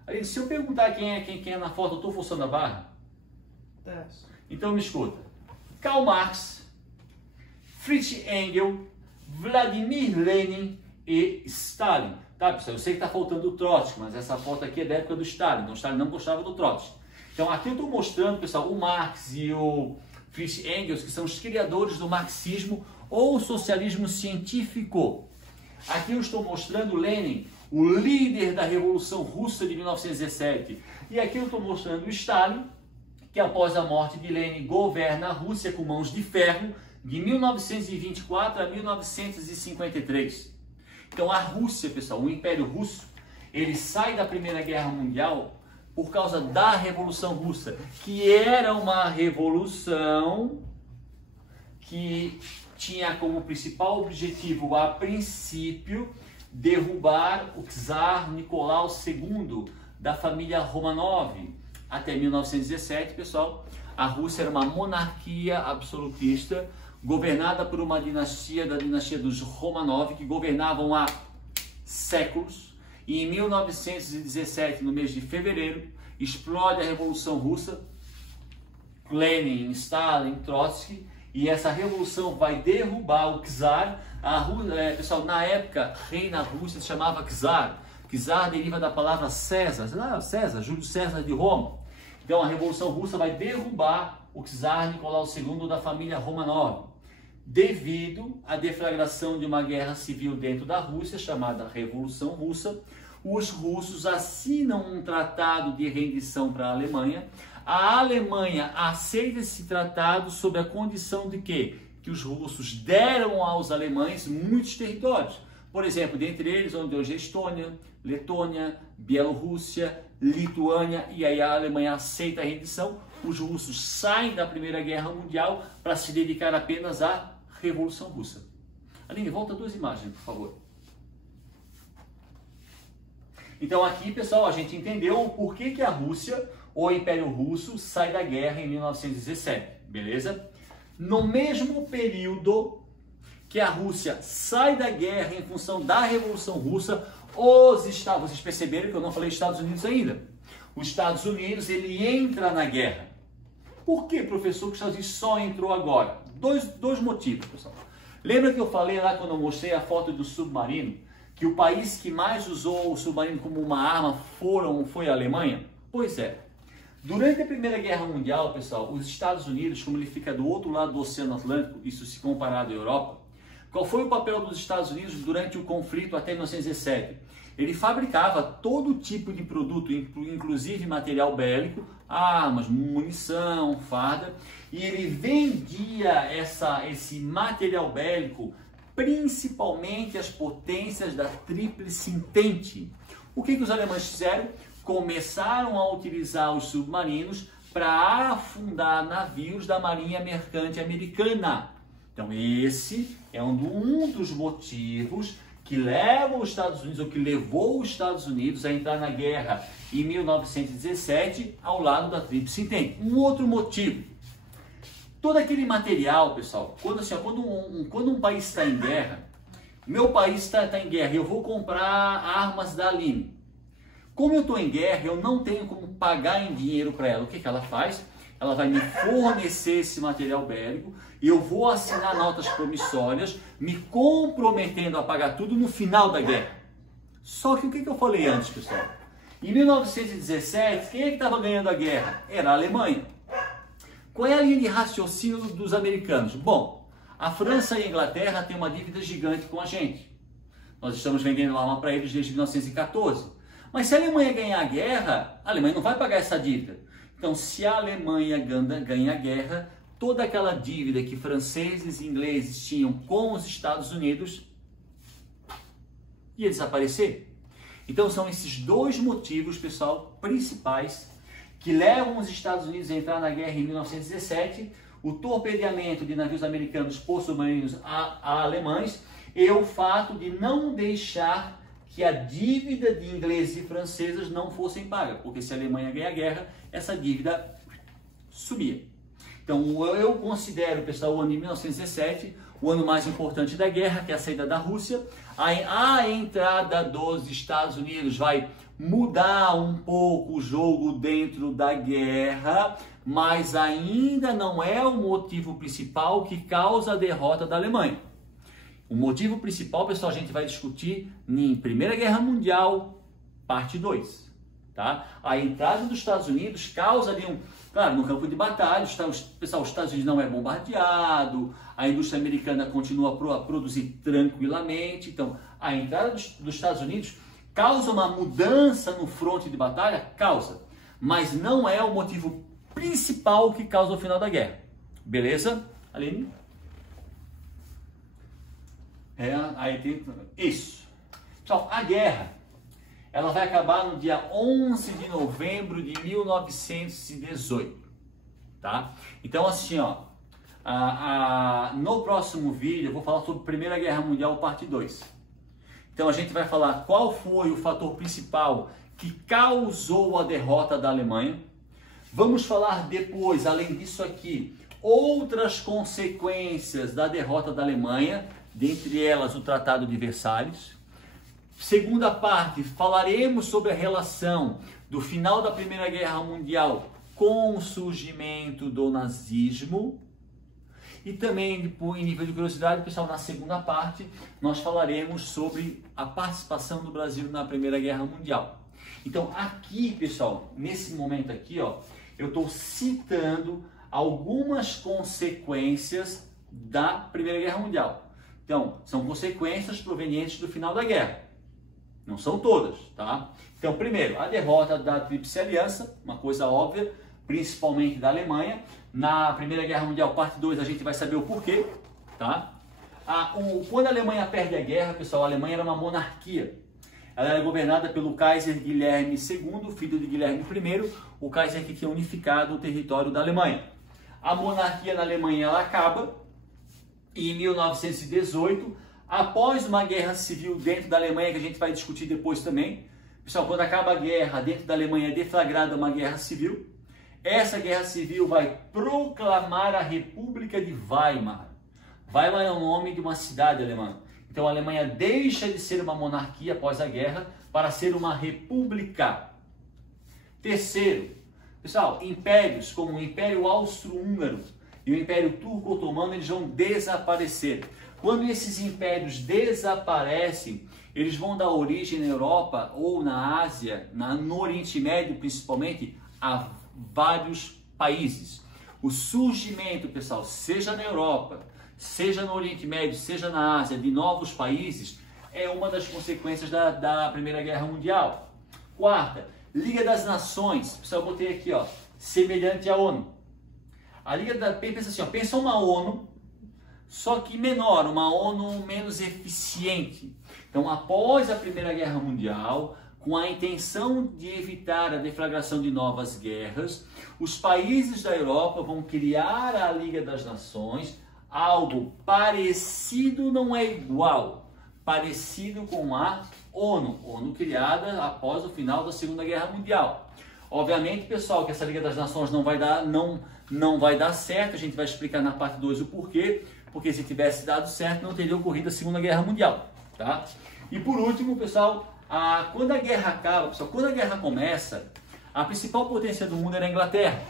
Aline, se eu perguntar quem é na foto, eu estou forçando a barra? Então me escuta. Karl Marx, Friedrich Engels, Vladimir Lenin e Stalin. Tá, pessoal? Eu sei que está faltando o Trotsky, mas essa foto aqui é da época do Stalin. Então, o Stalin não gostava do Trotsky. Então, aqui eu estou mostrando, pessoal, o Marx e o Friedrich Engels, que são os criadores do marxismo ou socialismo científico. Aqui eu estou mostrando Lenin, o líder da Revolução Russa de 1917. E aqui eu estou mostrando o Stalin, que após a morte de Lenin governa a Rússia com mãos de ferro de 1924 a 1953. Então a Rússia, pessoal, o Império Russo, ele sai da Primeira Guerra Mundial por causa da Revolução Russa, que era uma revolução que tinha como principal objetivo, a princípio, derrubar o czar Nicolau II da família Romanov. Até 1917, pessoal, a Rússia era uma monarquia absolutista, governada por uma dinastia, da dinastia dos Romanov, que governavam há séculos. E em 1917, no mês de fevereiro, explode a Revolução Russa, Lenin, Stalin, Trotsky, e essa revolução vai derrubar o czar. Pessoal, na época, rei na Rússia se chamava czar. Czar deriva da palavra César, César, Júlio César de Roma. Então a Revolução Russa vai derrubar o czar Nicolau II da família Romanov, devido à deflagração de uma guerra civil dentro da Rússia, chamada Revolução Russa. Os russos assinam um tratado de rendição para a Alemanha. A Alemanha aceita esse tratado sob a condição de quê? Que os russos deram aos alemães muitos territórios. Por exemplo, dentre eles, onde hoje é Estônia, Letônia, Bielorrússia, Lituânia, e aí a Alemanha aceita a rendição. Os russos saem da Primeira Guerra Mundial para se dedicar apenas à Revolução Russa. Aline, volta duas imagens, por favor. Então aqui, pessoal, a gente entendeu o porquê que a Rússia, ou Império Russo, sai da guerra em 1917, beleza? No mesmo período que a Rússia sai da guerra em função da Revolução Russa, vocês perceberam que eu não falei Estados Unidos ainda. Os Estados Unidos, ele entra na guerra. Por que, professor, que os Estados Unidos só entrou agora? Dois motivos, pessoal. Lembra que eu falei lá quando eu mostrei a foto do submarino, que o país que mais usou o submarino como uma arma foi a Alemanha? Pois é. Durante a Primeira Guerra Mundial, pessoal, os Estados Unidos, como ele fica do outro lado do Oceano Atlântico, isso se comparado à Europa, qual foi o papel dos Estados Unidos durante o conflito até 1917? Ele fabricava todo tipo de produto, inclusive material bélico, armas, munição, farda, e ele vendia esse material bélico principalmente às potências da Tríplice Entente. O que os alemães fizeram? Começaram a utilizar os submarinos para afundar navios da Marinha Mercante Americana. Então esse é um dos motivos que leva os Estados Unidos, ou que levou os Estados Unidos a entrar na guerra em 1917, ao lado da Tríplice Entente. Um outro motivo. Todo aquele material, pessoal, quando um país está em guerra, meu país está em guerra, eu vou comprar armas da Aline. Como eu estou em guerra, eu não tenho como pagar em dinheiro para ela. O que ela faz? Ela vai me fornecer esse material bélico e eu vou assinar notas promissórias, me comprometendo a pagar tudo no final da guerra. Só que o que eu falei antes, pessoal? Em 1917, quem é que estava ganhando a guerra? Era a Alemanha. Qual é a linha de raciocínio dos americanos? Bom, a França e a Inglaterra têm uma dívida gigante com a gente. Nós estamos vendendo arma para eles desde 1914. Mas se a Alemanha ganhar a guerra, a Alemanha não vai pagar essa dívida. Então, se a Alemanha ganha a guerra, toda aquela dívida que franceses e ingleses tinham com os Estados Unidos ia desaparecer. Então, são esses dois motivos, pessoal, principais que levam os Estados Unidos a entrar na guerra em 1917, o torpedeamento de navios americanos por submarinos a alemães e o fato de não deixar que a dívida de ingleses e franceses não fossem pagas, porque se a Alemanha ganhar a guerra, essa dívida subia. Então eu considero, pessoal, o ano de 1917 o ano mais importante da guerra, que é a saída da Rússia. A entrada dos Estados Unidos vai mudar um pouco o jogo dentro da guerra, mas ainda não é o motivo principal que causa a derrota da Alemanha. O motivo principal, pessoal, a gente vai discutir em Primeira Guerra Mundial, parte 2. Tá? A entrada dos Estados Unidos causa ali claro, no campo de batalha, pessoal, os Estados Unidos não é bombardeado, a indústria americana continua a produzir tranquilamente. Então, a entrada dos Estados Unidos causa uma mudança no fronte de batalha? Causa. Mas não é o motivo principal que causa o final da guerra. Beleza, Aline? Aí tem isso. Pessoal, a guerra, ela vai acabar no dia 11 de novembro de 1918, tá? Então, assim, ó, no próximo vídeo eu vou falar sobre Primeira Guerra Mundial, parte 2. Então, a gente vai falar qual foi o fator principal que causou a derrota da Alemanha. Vamos falar depois, além disso aqui, outras consequências da derrota da Alemanha, dentre elas o Tratado de Versalhes. Segunda parte, falaremos sobre a relação do final da Primeira Guerra Mundial com o surgimento do nazismo. E também, em nível de curiosidade, pessoal, na segunda parte, nós falaremos sobre a participação do Brasil na Primeira Guerra Mundial. Então, aqui, pessoal, nesse momento aqui, ó, eu estou citando algumas consequências da Primeira Guerra Mundial. Então, são consequências provenientes do final da guerra. Não são todas, tá? Então, primeiro, a derrota da Tríplice Aliança, uma coisa óbvia, principalmente da Alemanha. Na Primeira Guerra Mundial, parte 2, a gente vai saber o porquê, tá? Quando a Alemanha perde a guerra, pessoal, a Alemanha era uma monarquia. Ela era governada pelo Kaiser Guilherme II, filho de Guilherme I, o Kaiser que tinha unificado o território da Alemanha. A monarquia na Alemanha, ela acaba em 1918, após uma guerra civil dentro da Alemanha, que a gente vai discutir depois também. Pessoal, quando acaba a guerra, dentro da Alemanha é deflagrada uma guerra civil. Essa guerra civil vai proclamar a República de Weimar. Weimar é o nome de uma cidade alemã. Então a Alemanha deixa de ser uma monarquia após a guerra para ser uma república. Terceiro, pessoal, impérios como o Império Austro-Húngaro e o Império Turco-Otomano, eles vão desaparecer. Quando esses impérios desaparecem, eles vão dar origem na Europa ou na Ásia, no Oriente Médio principalmente, a vários países. O surgimento, pessoal, seja na Europa, seja no Oriente Médio, seja na Ásia, de novos países, é uma das consequências da Primeira Guerra Mundial. Quarta, Liga das Nações. Pessoal, eu botei aqui, ó, semelhante à ONU. A Liga pensa assim, ó, pensa uma ONU, só que menor, uma ONU menos eficiente. Então, após a Primeira Guerra Mundial, com a intenção de evitar a deflagração de novas guerras, os países da Europa vão criar a Liga das Nações, algo parecido, não é igual, parecido com a ONU criada após o final da Segunda Guerra Mundial. Obviamente, pessoal, que essa Liga das Nações não vai dar certo, a gente vai explicar na parte 2 o porquê, porque se tivesse dado certo não teria ocorrido a Segunda Guerra Mundial, tá? E por último, pessoal, quando a guerra acaba, pessoal, quando a guerra começa, a principal potência do mundo era a Inglaterra.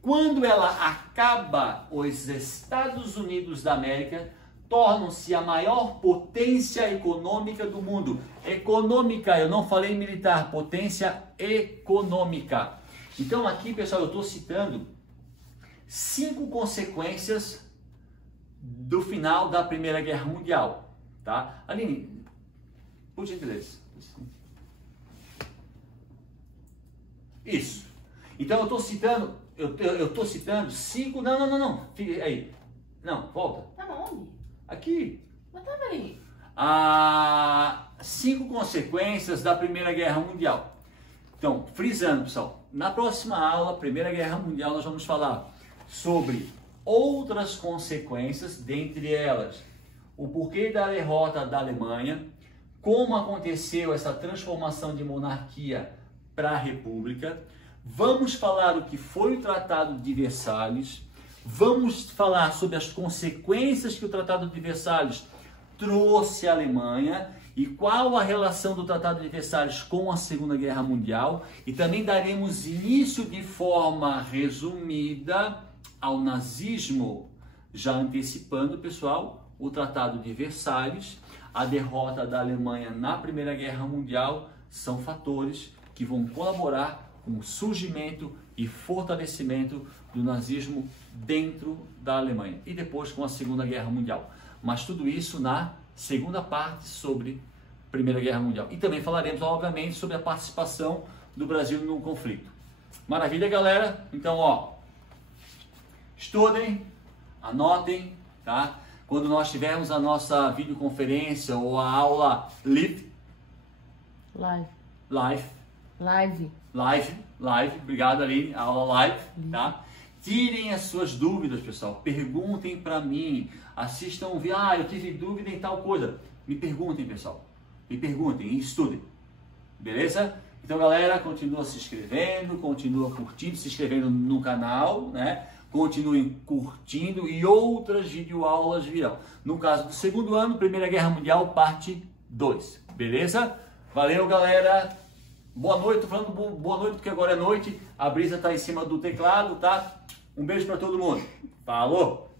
Quando ela acaba, os Estados Unidos da América tornam-se a maior potência econômica do mundo. Econômica, eu não falei militar, potência econômica. Então aqui, pessoal, eu estou citando 5 consequências do final da Primeira Guerra Mundial, tá? Aline, por gentileza. Isso. Então eu estou citando, eu estou citando 5, não, fica aí. Não, volta. Tá onde? Aqui. Mas tava ali. 5 consequências da Primeira Guerra Mundial. Então, frisando, pessoal, na próxima aula, Primeira Guerra Mundial, nós vamos falar sobre outras consequências, dentre elas, o porquê da derrota da Alemanha, como aconteceu essa transformação de monarquia para a república. Vamos falar o que foi o Tratado de Versalhes. Vamos falar sobre as consequências que o Tratado de Versalhes trouxe à Alemanha e qual a relação do Tratado de Versalhes com a Segunda Guerra Mundial. E também daremos início de forma resumida ao nazismo, já antecipando, pessoal, o Tratado de Versalhes, a derrota da Alemanha na Primeira Guerra Mundial, são fatores que vão colaborar com o surgimento e fortalecimento do nazismo dentro da Alemanha e depois com a Segunda Guerra Mundial. Mas tudo isso na segunda parte sobre Primeira Guerra Mundial. E também falaremos, obviamente, sobre a participação do Brasil no conflito. Maravilha, galera? Então, ó, estudem, anotem, tá? Quando nós tivermos a nossa videoconferência ou a aula live, obrigado, Aline, a aula live, tá? Tirem as suas dúvidas, pessoal, perguntem para mim, assistam um vídeo, eu tive dúvida em tal coisa, me perguntem, pessoal, me perguntem e estudem, beleza? Então, galera, continua se inscrevendo, continua curtindo, se inscrevendo no canal, né? Continuem curtindo e outras videoaulas virão. No caso do segundo ano, Primeira Guerra Mundial, parte 2, beleza? Valeu, galera! Boa noite, tô falando boa noite porque agora é noite, a Brisa tá em cima do teclado, tá? Um beijo para todo mundo. Falou!